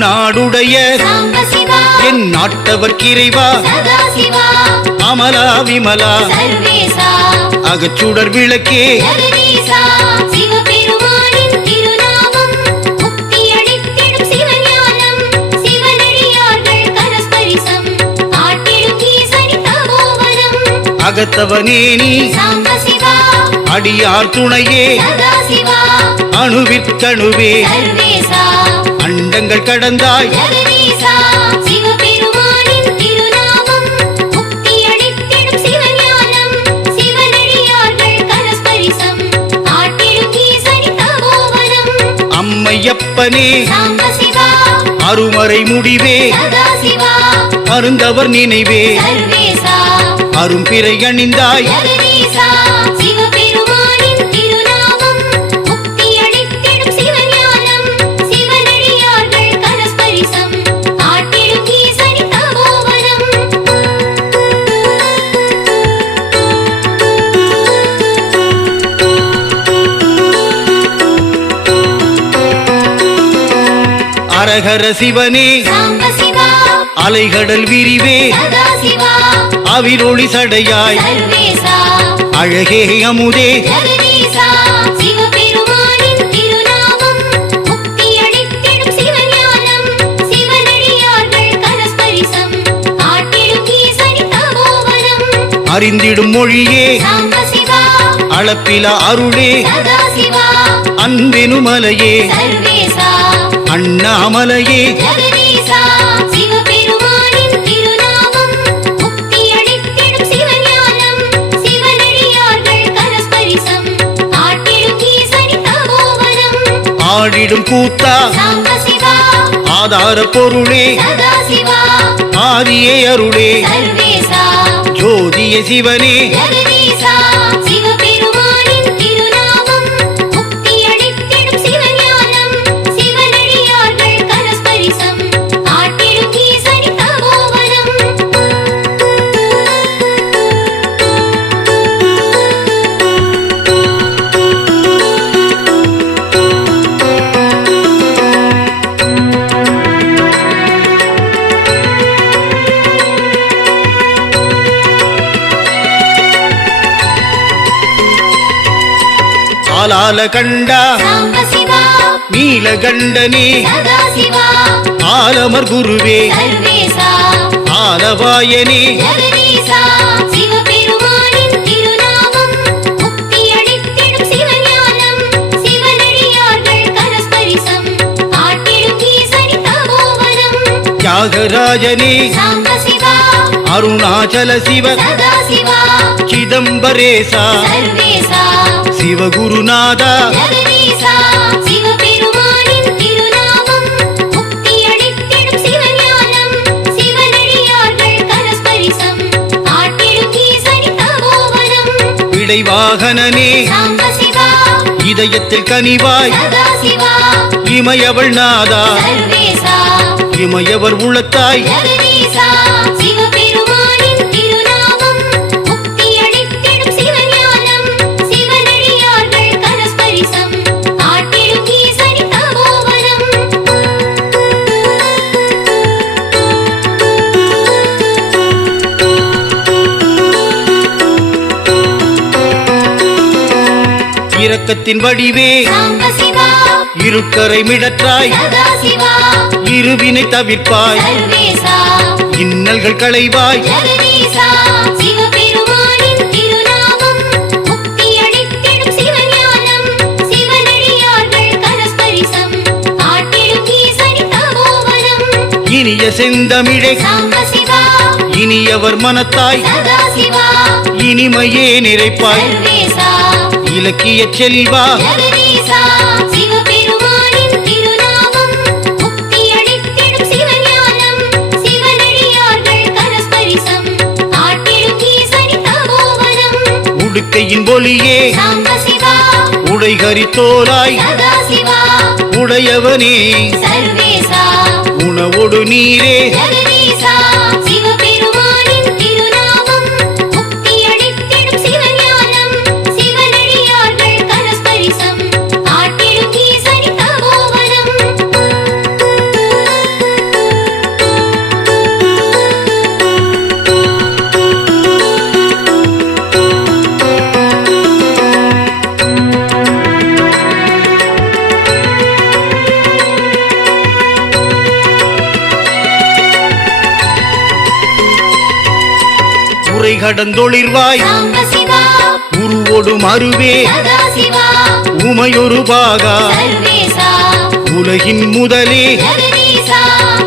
தென்னாடுடைய என் நாட்டவர்க்கிறைவா அமலா விமலா அகச்சுடர் விளக்கே அகத்தவனே நீ அடியார் துணையே அணுவிற்கணுவே அண்டங்கள் கடந்தாய் அம்மையப்பனே அருமறை முடிவே அருந்தவர் நினைவே அரும்பிறை அணிந்தாய் அரகர சிவனே அலைகடல் விரிவே அவிரொளி சடையாய் அழகே அமுதே அறிந்திடும் மொழியே அளப்பில அருளே அன்பெனுமலையே அண்ணாமலையே ஆடிடும் கூத்தா ஆதார பொருளே ஆதியே அருளே ஜோதிய சிவனே ஆலால கண்டா நீலகண்டனே ஆலமர் குருவே ஆலவாயனே தியாகராஜனே அருணாச்சல சிவ சிதம்பரேசா சிவகுருநாதா இடைவாகனே இதயத்தில் கனிவாய் இமையவள் நாதா இமையவர் உளத்தாய் இரக்கத்தின் வடிவே இருக்கரை மிடற்றாய் இருவினை தவிர்ப்பாய் இன்னல்கள் களைவாய் இனிய செந்தமிழே இனியவர் மனத்தாய் இனிமையே நிறைப்பாய் இலக்கிய செல்வா உடுக்கையின் ஒளியே உடைகரி தோலாய் உடையவனே உணவோடு நீரே நடந்தொளிர்வாய் சாம்பசிவா உருவொடு மருவே சதாசிவா உமையொரு பாகா சர்வேசா உலகின் முதலே ஜெகதீசா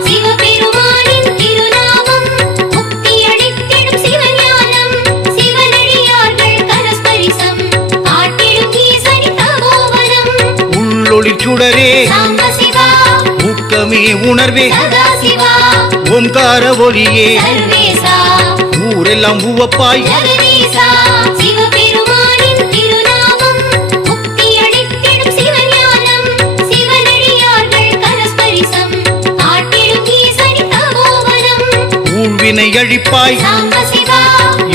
சிவபெருமானின் திருநாமம் முக்தியளித்திடும் சிவஞானம் சிவனடியார்கள் கரஸ்பரிசம் காட்டிடும் ஈசனின் தபோவனம் உள்ளொளிர் சுடரே சாம்பசிவா ஊக்கமே உணர்வே சதாசிவா ஓம்கார ஒளியே சர்வேசா ஊரெல்லாம் உவப்பாய் ஜெகதீசா சிவபெருமானின் திருநாமம் முக்தியளித்திடும் சிவஞானம் சிவனடியார்கள் கரஸ்பரிசம் காட்டிடும் ஈசனின் தபோவனம் ஊழ்வினை அழிப்பாய் சாம்பசிவா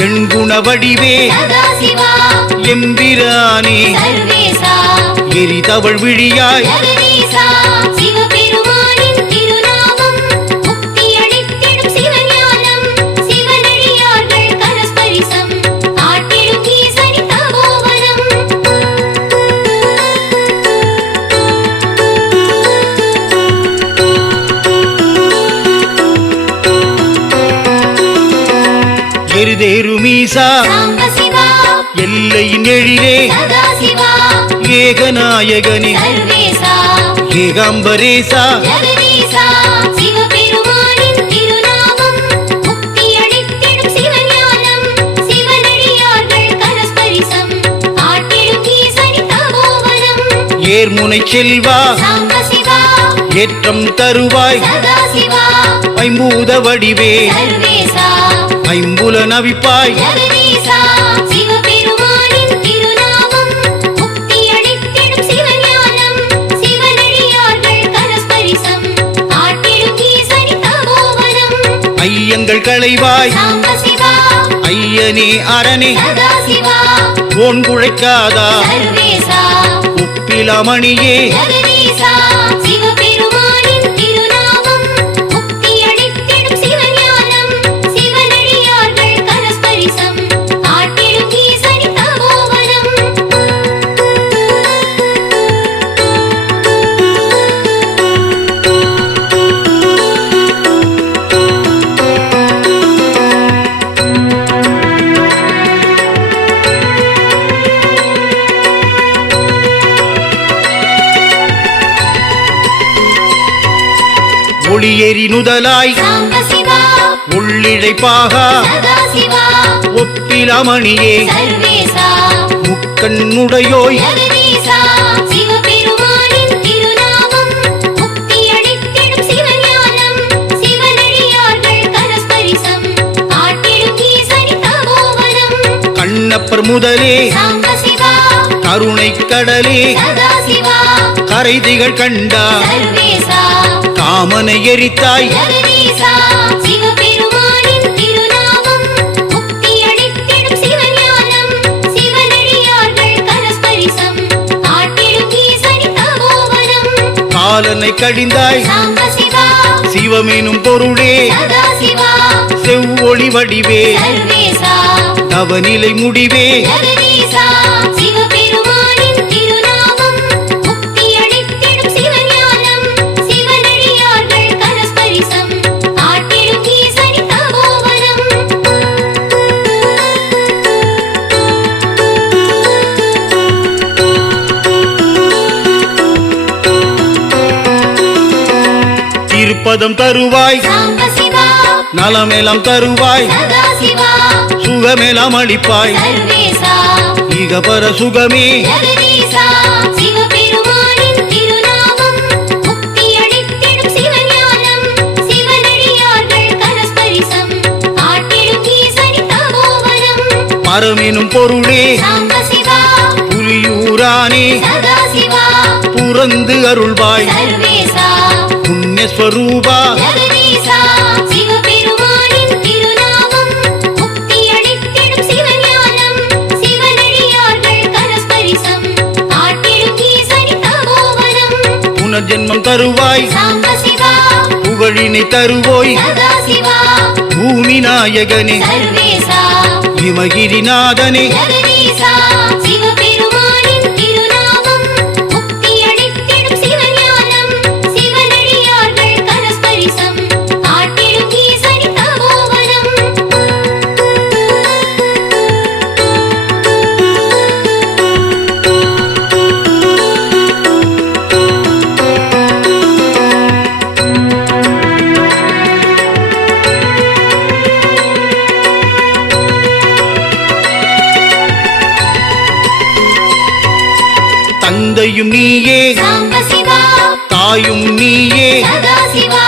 எண்குண வடிவே சதாசிவா எம்பிரானே சர்வேசா எரிதவள் விழியாய் ஜெகதீசா சிவபெருமானின் திருநாமம் முக்தியளித்திடும் சிவஞானம் சிவனடியார்கள் கரஸ்பரிசம் காட்டிடும் ஈசனின் தபோவனம் எருதேருமீசா சாம்பசிவா எல்லையின் எழிலே சதாசிவா ஏகநாயகனே சர்வேசா ஏகாம்பரேசா ஜெகதீசா சிவபெருமானின் திருநாமம் முக்தியளித்திடும் சிவஞானம் சிவனடியார்கள் கரஸ்பரிசம் காட்டிடும் ஈசனின் தபோவனம் ஏர்முனை செல்வா சாம்பசிவா ஏற்றம் தருவாய் சதாசிவா ஐம்பூத வடிவே சர்வேசா ஐம்புல நவிப்பாய் ஜெகதீசா சிவபெருமானின் திருநாமம் முக்தியளித்திடும் சிவஞானம் சிவனடியார்கள் கரஸ்பரிசம் காட்டிடும் ஈசனின் தபோவனம் ஐயங்கள் களைவாய் சாம்பசிவா ஐயனே அரணே சதாசிவா ஓன் குழைக்காதா சர்வேசா உப்பிலமணியே ஜெகதீசா சிவபெருமானின் திருநாமம் முக்தியளித்திடும் சிவஞானம் சிவனடியார்கள் கரஸ்பரிசம் காட்டிடும் ஈசனின் தபோவனம் ஒளியெறி நுதலாய் சாம்பசிவா உள்ளிழைப்பாகா சதாசிவா ஒப்பிலமணியே சர்வேசா முக்கண்ணுடையோய் ஜெகதீசா சிவபெருமானின் திருநாமம் முக்தியளித்திடும் சிவஞானம் சிவனடியார்கள் கரஸ்பரிசம் காட்டிடும் ஈசனின் தபோவனம் கண்ணப்பர் முதலே சாம்பசிவா கருணை கடலே சதாசிவா கரைதிகள் கண்டா சர்வேசா காமனை எரித்தாய் ஜெகதீசா சிவபெருமானின் திருநாமம் முக்தியளித்திடும் சிவஞானம் சிவனடியார்கள் கரஸ்பரிசம் காட்டிடும் ஈசனின் தபோவனம் காலனை கடிந்தாய் சாம்பசிவா சிவமெனும் பொருளே சதாசிவா செவ்வொளி வடிவே சர்வேசா தவநிலை முடிவே ஜெகதீசா சிவபெருமானின் திருநாமம் முக்தியளித்திடும் சிவஞானம் சிவனடியார்கள் கரஸ்பரிசம் காட்டிடும் ஈசனின் தபோவனம் திருப்பதம் தருவாய் சாம்பசிவா நலமெல்லாம் தருவாய் சதாசிவா சுகமெல்லாம் அளிப்பாய் சர்வேசா இகபர சுகமே ஜெகதீசா சிவபெருமானின் திருநாமம் முக்தியளித்திடும் சிவஞானம் சிவனடியார்கள் கரஸ்பரிசம் காட்டிடும் ஈசனின் தபோவனம் பரமெனும் பொருளே சாம்பசிவா புலியூரானே சதாசிவா புறந்து அருள்வாய் சர்வேசா புண்ணியஸ்வரூபா ஜெகதீசா சிவபெருமானின் திருநாமம் முக்தியளித்திடும் சிவஞானம் சிவனடியார்கள் கரஸ்பரிசம் காட்டிடும் ஈசனின் தபோவனம் புனர்ஜென்மம் தருவாய் சாம்பசிவா புகழினை தருவோய் சதாசிவா பூமி நாயகனே சர்வேசா ஹிமகிரிநாதனே ஜெகதீசா சிவபெருமானின் திருநாமம் முக்தியளித்திடும் சிவஞானம் சிவனடியார்கள் கரஸ்பரிசம் காட்டிடும் ஈசனின் தபோவனம் தந்தையும் நீயே சாம்ப சிவா தாயும் நீயே சதா சிவா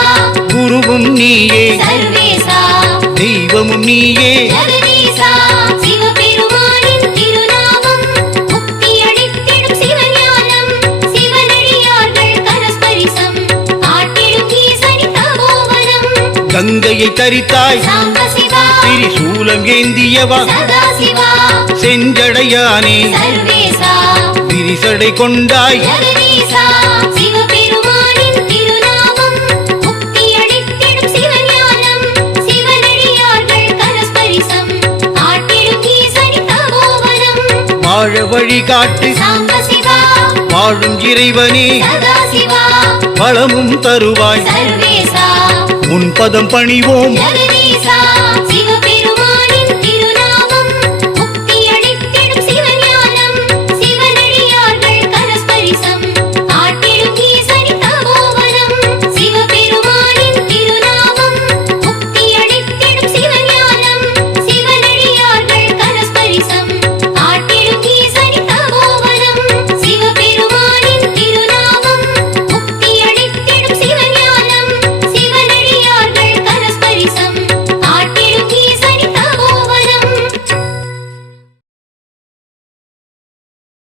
குருவும் நீயே சர்வேசா தெய்வமும் நீயே ஜெகதீசா சிவபெருமானின் திருநாமம் முக்தி அளித்திடும் சிவஞானம் சிவனடியார்கள் கரஸ்பரிசம் காட்டிடும் ஈசனின் தபோவனம் கங்கையை தரித்தாய் சாம்ப சிவா திரிசூலம் ஏந்தியவா சதா சிவா செஞ்சடையானே சர்வேசா விரிசடை கொண்டாய் ஜெகதீசா சிவபெருமானின் திருநாமம் முக்தி அளித்திடும் சிவஞானம் சிவனடியார்கள் கரஸ்பரிசம் காட்டிடும் ஈசனின் தபோவனம் வாழ வழி காட்டு சாம்ப சிவா வாழும் இறைவனே சதா சிவா வளமும் தருவாய் சர்வேசா உன் பதம் பணிவோம் ஜெகதீசா